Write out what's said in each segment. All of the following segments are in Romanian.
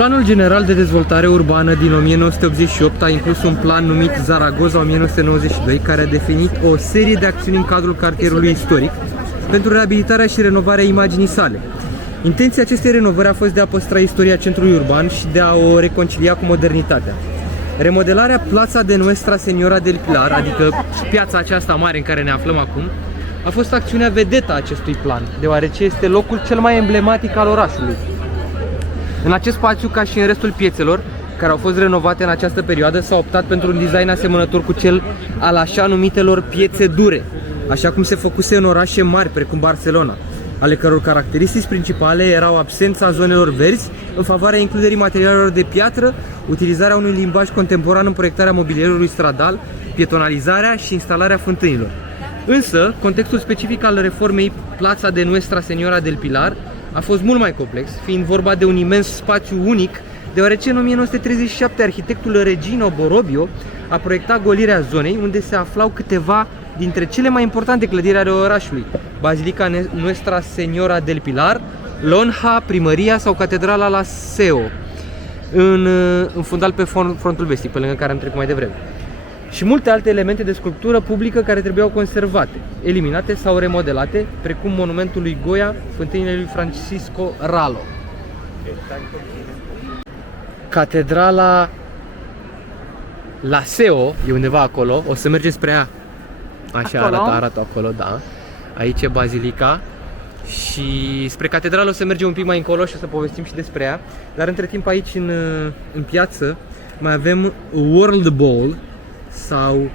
Planul General de Dezvoltare Urbană din 1988 a inclus un plan numit Zaragoza 1992, care a definit o serie de acțiuni în cadrul cartierului istoric pentru reabilitarea și renovarea imaginii sale. Intenția acestei renovări a fost de a păstra istoria centrului urban și de a o reconcilia cu modernitatea. Remodelarea Plaza de Nuestra Señora del Pilar, adică piața aceasta mare în care ne aflăm acum, a fost acțiunea vedetă a acestui plan, deoarece este locul cel mai emblematic al orașului. În acest spațiu, ca și în restul piețelor care au fost renovate în această perioadă, s-a optat pentru un design asemănător cu cel al așa numitelor piețe dure, așa cum se făcuse în orașe mari precum Barcelona, ale căror caracteristici principale erau absența zonelor verzi în favoarea includerii materialelor de piatră, utilizarea unui limbaj contemporan în proiectarea mobilierului stradal, pietonalizarea și instalarea fântânilor. Însă, contextul specific al reformei Plaza de Nuestra Señora del Pilar a fost mult mai complex, fiind vorba de un imens spațiu unic, deoarece în 1937 arhitectul Regino Borrobio a proiectat golirea zonei, unde se aflau câteva dintre cele mai importante clădiri ale orașului: Basilica Nuestra Señora del Pilar, Lonja, Primăria sau Catedrala La Seo, în fundal pe frontul vestic, pe lângă care am trecut mai devreme, și multe alte elemente de sculptură publică care trebuiau conservate, eliminate sau remodelate, precum monumentul lui Goya, fântânile lui Francisco Rallo. Catedrala La Seo e undeva acolo, o să mergem spre ea. Așa arată acolo, da. Aici e bazilica și spre catedrală o să mergem un pic mai încolo și o să povestim și despre ea. Dar între timp aici în piață mai avem World Bowl sau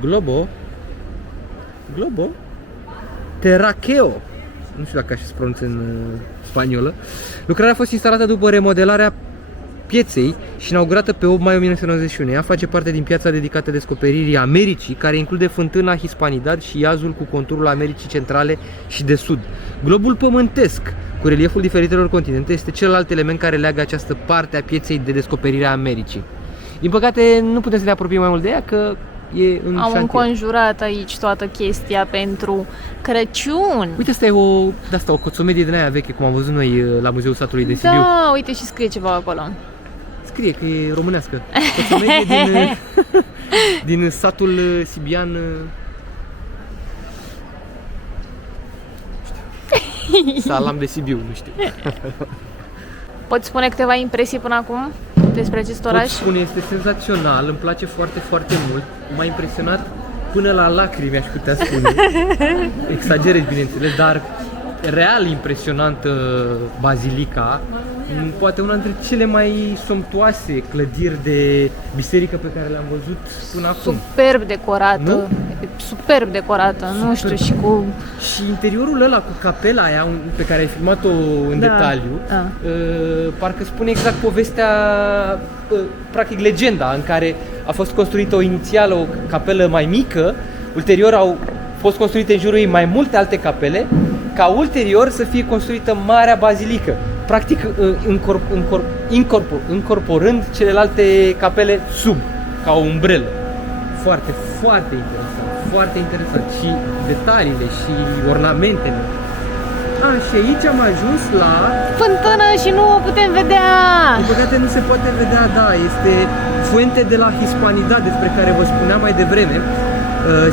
Globo Terraceo. Nu știu dacă așa se pronunță în spaniolă. Lucrarea a fost instalată după remodelarea pieței și inaugurată pe 8 mai 1991. Ea face parte din piața dedicată descoperirii Americii, care include fântâna Hispanidad și iazul cu conturul Americii Centrale și de Sud. Globul pământesc, cu relieful diferitelor continente, este celălalt element care leagă această parte a pieței de descoperire a Americii. Din păcate, nu putem să ne apropiem mai mult de ea, că e în Au șantier. înconjurat aici toată chestia pentru Crăciun. Uite, asta e o coțomedie din aia veche, cum am văzut noi la Muzeul Satului de Sibiu. Da, uite și scrie ceva acolo. Scrie că e românească. Coțomedie din satul sibian. Salam de Sibiu, nu știu. Poți spune câteva impresii până acum despre acest oraș? Pot spune, este senzațional, îmi place foarte, foarte mult. M-a impresionat până la lacrimi, aș putea spune. Exagerez, bineînțeles, dar real impresionantă bazilica. Poate una dintre cele mai somptuoase clădiri de biserică pe care le-am văzut până acum. Superb decorată, Nu? superb decorată, nu știu, și cu... Și interiorul ăla cu capela aia pe care ai filmat-o în detaliu, parcă spune exact povestea, practic legenda în care a fost construită inițial o capelă mai mică, ulterior au fost construite în jurul ei mai multe alte capele, ca ulterior să fie construită marea bazilică, practic incorporând celelalte capele sub, ca o umbrelă. Foarte, foarte interesant, foarte interesant. Și detaliile și ornamentele. Și aici am ajuns la fântână și nu o putem vedea! Din păcate nu se poate vedea, da, este Fuente de la Hispanidad, despre care vă spuneam mai devreme,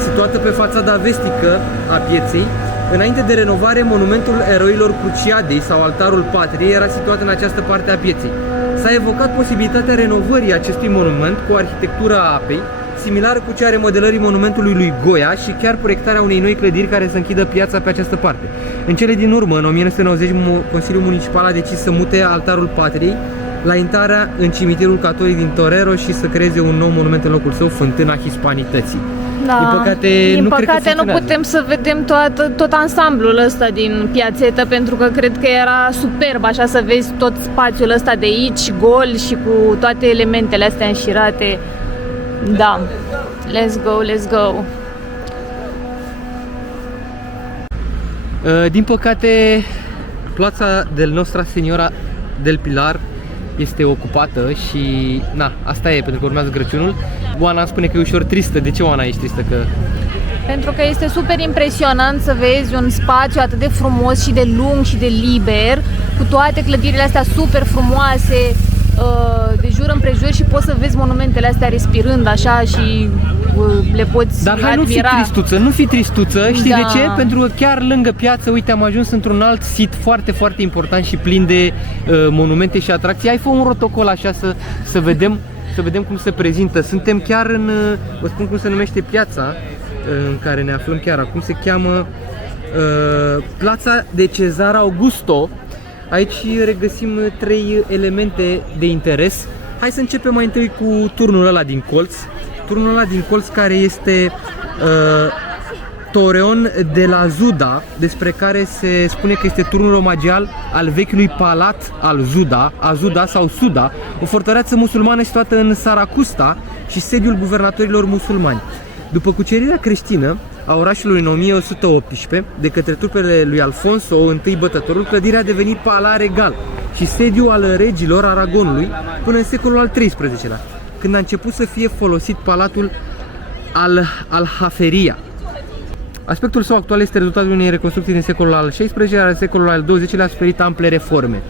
situată pe fațada vestică a pieței. Înainte de renovare, monumentul eroilor Cruciadei sau altarul patriei era situat în această parte a pieței. S-a evocat posibilitatea renovării acestui monument cu arhitectura apei, similară cu cea a remodelării monumentului lui Goya, și chiar proiectarea unei noi clădiri care să închidă piața pe această parte. În cele din urmă, în 1990, Consiliul Municipal a decis să mute altarul patriei la intrarea în cimitirul catolic din Torero și să creeze un nou monument în locul său, Fântâna Hispanității. Da. Din păcate nu putem să vedem tot ansamblul ăsta din piațetă, pentru că cred că era superb așa să vezi tot spațiul ăsta de aici, gol și cu toate elementele astea înșirate. Da, let's go, let's go. Din păcate, Plaza de Nuestra Señora del Pilar este ocupată și asta e, pentru că urmează Crăciunul. Oana spune că e ușor tristă. De ce, Oana, ești tristă? Că Pentru că este super impresionant să vezi un spațiu atât de frumos și de lung și de liber, cu toate clădirile astea super frumoase, de jur împrejur, și poți să vezi monumentele astea respirând așa și le poți Dar hai, admira. nu fi tristuță, știi Da. de ce? Pentru că chiar lângă piață, uite, am ajuns într-un alt sit foarte, foarte important și plin de monumente și atracții. Hai, fă un rotocol așa să vedem cum se prezintă. Suntem chiar în, vă spun cum se numește piața în care ne aflăm chiar acum, se cheamă Plața de Cezar Augusto. Aici regăsim 3 elemente de interes. Hai să începem mai întâi cu turnul ăla din colț. Turnul ăla din colț care este Toreon de la Zuda, despre care se spune că este turnul omagial al vechiului palat al Azuda sau Suda, o fortăreață musulmană situată în Saracusta și sediul guvernatorilor musulmani. După cucerirea creștină a orașului în 1118 de către trupele lui Alfonso I Bătătorul, clădirea a devenit palat regal și sediu al regilor Aragonului până în secolul al XIII-lea, când a început să fie folosit palatul al Haferia. Aspectul său actual este rezultatul unei reconstrucții din secolul al XVI, iar în secolul al XX-lea a suferit ample reforme.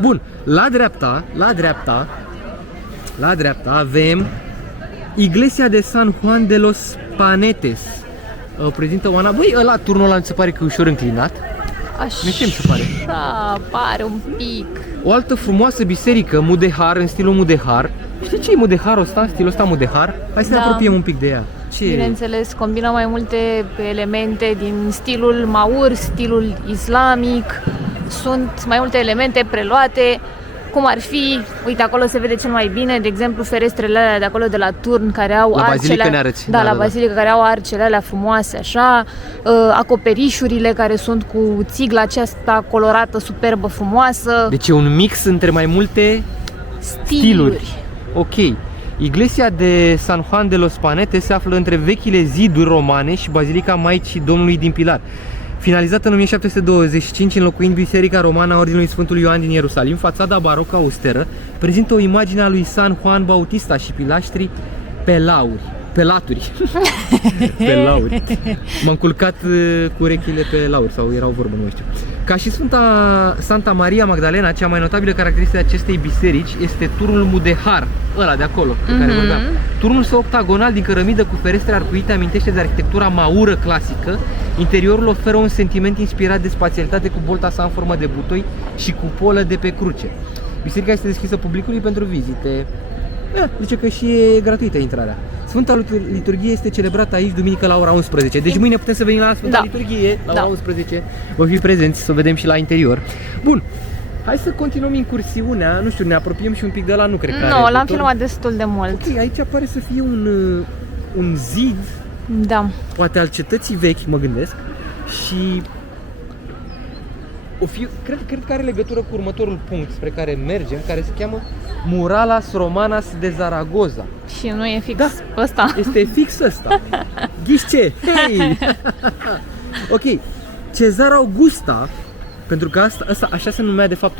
Bun, la dreapta avem Iglesia de San Juan de los Panetes. O prezintă Oana. Băi, ăla, turnul ăla mi se pare că e ușor înclinat. Așa, Mi se pare. pare un pic. O altă frumoasă biserică, mudehar, în stilul mudehar. Știi ce e mudeharul ăsta? Stilul ăsta mudehar? Hai să ne apropiem un pic de ea. Ce Bineînțeles, combină mai multe elemente din stilul maur, stilul islamic. Sunt mai multe elemente preluate, cum ar fi, uite, acolo se vede cel mai bine, de exemplu, ferestrele alea de acolo de la turn care au La bazilică arcele. ne arăți. Da, la bazilică, care au arcele alea frumoase așa, acoperișurile care sunt cu țigla aceasta colorată, superbă, frumoasă. Deci e un mix între mai multe stiluri. Ok. Iglesia de San Juan de los Panetes se află între vechile ziduri romane și Bazilica Maicii Domnului din Pilar. Finalizată în 1725, înlocuind biserica romană a Ordinului Sfântului Ioan din Ierusalim, fațada barocă austeră prezintă o imagine a lui San Juan Bautista și pilaștri pelaturi. Pelauri. M-am culcat cu urechile pe lauri, sau erau vorbă, nu știu. Ca și Santa Maria Magdalena, cea mai notabilă caracteristică a acestei biserici este turnul mudehar, ăla de acolo, pe care vorbeam. Turnul său octagonal din cărămidă cu ferestre arcuite amintește de arhitectura maură clasică. Interiorul oferă un sentiment inspirat de spațialitate, cu bolta sa în formă de butoi și cupolă de pe cruce. Biserica este deschisă publicului pentru vizite. Zice că și e gratuită intrarea. Sfânta Liturghie este celebrată aici duminică la ora 11. Deci mâine putem să venim la Sfânta Liturghie la ora 11. Vom fi prezenți să o vedem și la interior. Bun. Hai să continuăm incursiunea. Nu știu, ne apropiem și un pic de la, nu cred că Nu, l-am filmat destul de mult. Ok, aici pare să fie un zid, Da. poate al cetății vechi, mă gândesc. Și cred că are legătură cu următorul punct spre care mergem, care se cheamă Muralas Romanas de Zaragoza. Și nu e fix ăsta. Este fix ăsta. Ghiși ce? Hei! Ok, Cezar Augusta, pentru că asta așa se numea de fapt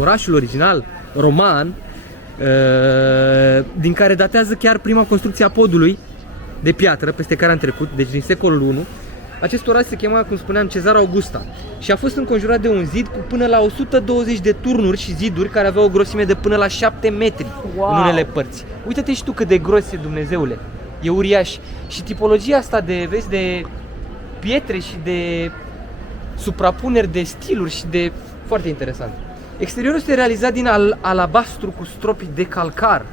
orașul original roman, din care datează chiar prima construcție a podului de piatră peste care am trecut, deci din secolul I. Acest oraș se chema, cum spuneam, Cezar Augusta și a fost înconjurat de un zid cu până la 120 de turnuri și ziduri care aveau o grosime de până la 7 metri în unele părți. Uită-te și tu cât de gros e, Dumnezeule, e uriaș. Și tipologia asta de pietre și de suprapuneri de stiluri și de... foarte interesant. Exteriorul este realizat din alabastru cu stropi de calcar,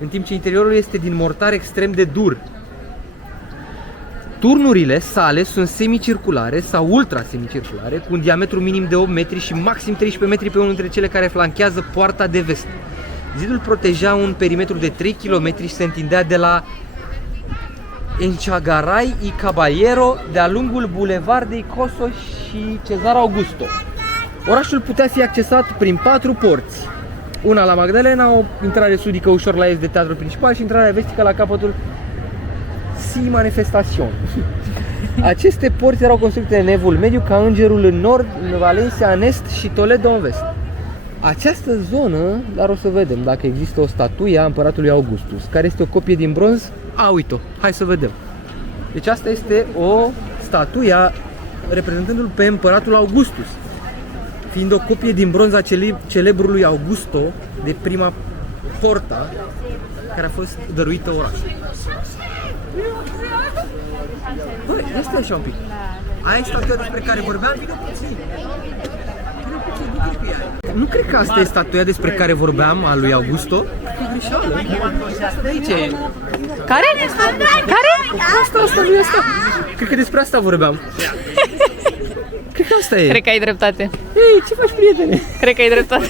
în timp ce interiorul este din mortar extrem de dur. Turnurile sale sunt semicirculare sau ultrasemicirculare, cu un diametru minim de 8 metri și maxim 13 metri pe unul dintre cele care flanchează poarta de vest. Zidul proteja un perimetru de 3 km și se întindea de la Enchagaray y Caballero de-a lungul bulevardei Coso și Cezar Augusto. Orașul putea fi accesat prin 4 porți. Una la Magdalena, o intrare sudică ușor la est de teatrul principal și intrarea vestică la capătul Manifestațion. Aceste porți erau construite în Evul Mediu, ca Îngerul în nord, Valencia în est și Toledo în vest. Această zonă, dar o să vedem dacă există o statuie a împăratului Augustus, care este o copie din bronz. Uite-o, hai să vedem. Deci asta este o statuia reprezentându-l pe împăratul Augustus, fiind o copie din bronz a celebrului Augusto de prima porta care a fost dăruită orașului. Băi, ia stai așa un pic. Aia e statuia despre care vorbeam? Vino puțin. Nu cred că e aia. Nu cred că asta e statuia despre care vorbeam, a lui Augusto. E greșeală. Asta de aici e. Care? Care? Asta, nu e asta. Cred că despre asta vorbeam. Cred că asta e. Cred că ai dreptate. Ei, ce faci, prietene? Cred că ai dreptate.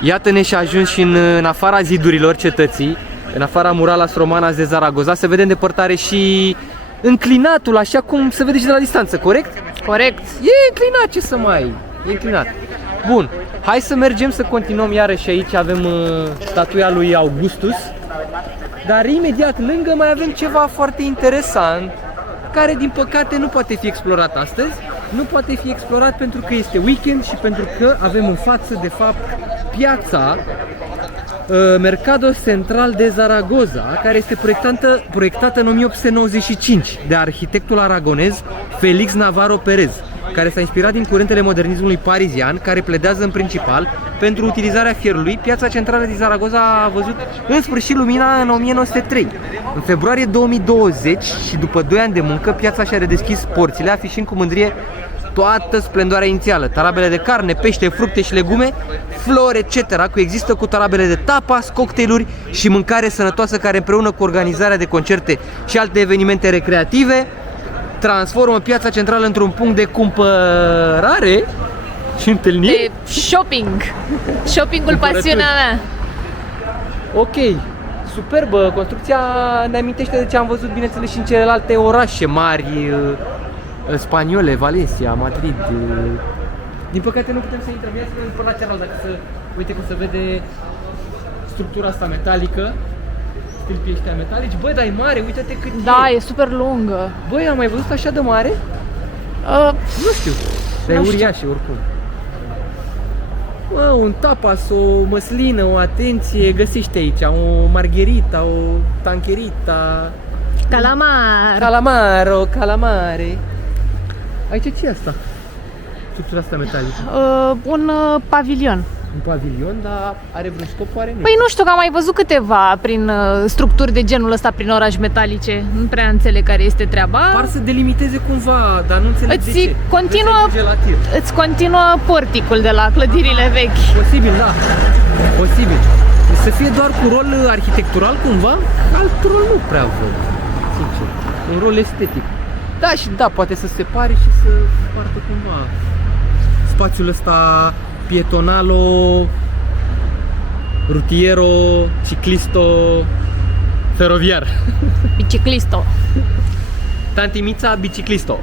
Iată-ne și ajuns și în afara zidurilor cetății, în afara Muralas Romanas de Zaragoza, se vede în depărtare și înclinatul, așa cum se vede și de la distanță, corect? Corect. E înclinat, ce să mai e înclinat. Bun, hai să mergem să continuăm iarăși aici, avem statuia lui Augustus, dar imediat lângă mai avem ceva foarte interesant, care din păcate nu poate fi explorat astăzi. Nu poate fi explorat pentru că este weekend și pentru că avem în față, de fapt, piața Mercado Central de Zaragoza, care este proiectată în 1895 de arhitectul aragonez Felix Navarro Perez, care s-a inspirat din curentele modernismului parizian, care pledează în principal pentru utilizarea fierului. Piața centrală din Zaragoza a văzut în sfârșit lumina în 1903. În februarie 2020 și după 2 ani de muncă, piața și-a redeschis porțile, afișând cu mândrie toată splendoarea inițială. Tarabele de carne, pește, fructe și legume, flori, etc. Coexistă cu tarabele de tapas, cocktailuri și mâncare sănătoasă, care împreună cu organizarea de concerte și alte evenimente recreative transformă piața centrală într-un punct de cumpărare și întâlniri. De shopping. Shoppingul pasiunea mea. Ok, superbă. Construcția ne amintește de ce am văzut, bineînțeles, și în celelalte orașe mari spaniole, Valencia, Madrid. Din păcate nu putem să intrăm. Ia să vedem până la cealaltă, dacă să... Uite cum se vede structura asta metalică. Stâlpii ăștia metalici. Bă, dar e mare, uite-te cât Da, e super lungă. Băi, am mai văzut așa de mare? Nu știu. Dar e uriașă oricum. Bă, un tapas, o măslină, o atenție, găsește aici. O margherita, o tancherita. Calamar. Calamaro, calamare. Aici ce e asta? Structura asta metalică. Un pavilion. Un pavilion, dar are vreun scop, oare? Nu. Păi nu știu, că am mai văzut câteva prin structuri de genul ăsta prin oraș metalice. Nu prea înțeleg care este treaba. Par să delimiteze cumva, dar nu înțeleg de ce. Îți continuă porticul de la clădirile vechi. Posibil, da. Posibil. Să fie doar cu rol arhitectural cumva, alt rol nu prea văd, sincer. Un rol estetic. Da, și da, poate să se separe și să poartă cumva spațiul ăsta pietonalo, rutiero, ciclisto, feroviar. Biciclisto. Tanti Mița, biciclisto.